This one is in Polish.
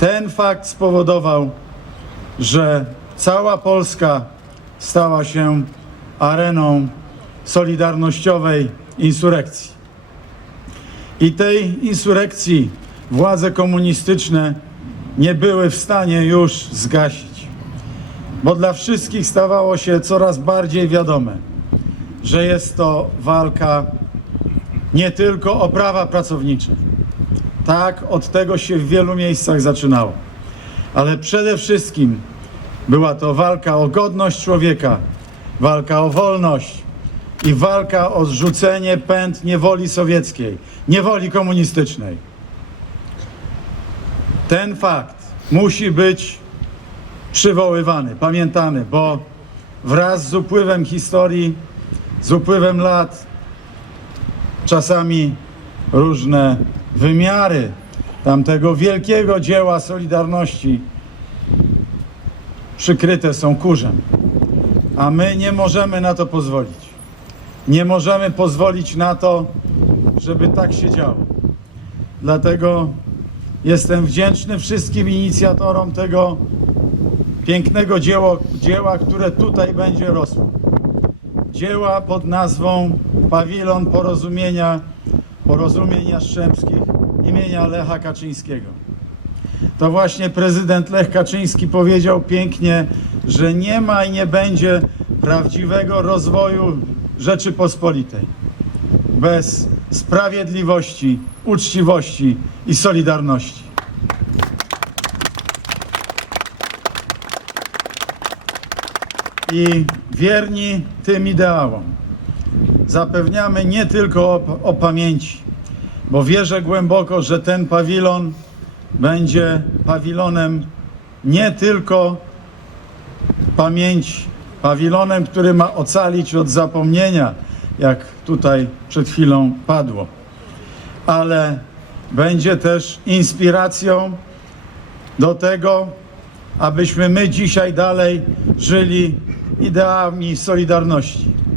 Ten fakt spowodował, że cała Polska stała się areną solidarnościowej insurrekcji. I tej insurrekcji władze komunistyczne nie były w stanie już zgasić, bo dla wszystkich stawało się coraz bardziej wiadome, że jest to walka nie tylko o prawa pracownicze. Tak, od tego się w wielu miejscach zaczynało. Ale przede wszystkim była to walka o godność człowieka, walka o wolność i walka o zrzucenie pęd niewoli sowieckiej, niewoli komunistycznej. Ten fakt musi być przywoływany, pamiętany, bo wraz z upływem historii, z upływem lat, czasami różne wymiary tamtego wielkiego dzieła Solidarności przykryte są kurzem. A my nie możemy na to pozwolić. Nie możemy pozwolić na to, żeby tak się działo. Dlatego jestem wdzięczny wszystkim inicjatorom tego pięknego dzieła, dzieła które tutaj będzie rosło. Dzieła pod nazwą Pawilon Porozumienia, Porozumień Jastrzębskich imienia Lecha Kaczyńskiego. To właśnie prezydent Lech Kaczyński powiedział pięknie, że nie ma i nie będzie prawdziwego rozwoju Rzeczypospolitej bez sprawiedliwości, uczciwości i solidarności. I wierni tym ideałom zapewniamy nie tylko o, o pamięci, bo wierzę głęboko, że ten pawilon będzie pawilonem nie tylko pamięci, pawilonem, który ma ocalić od zapomnienia, jak tutaj przed chwilą padło, ale będzie też inspiracją do tego, abyśmy my dzisiaj dalej żyli ideami Solidarności.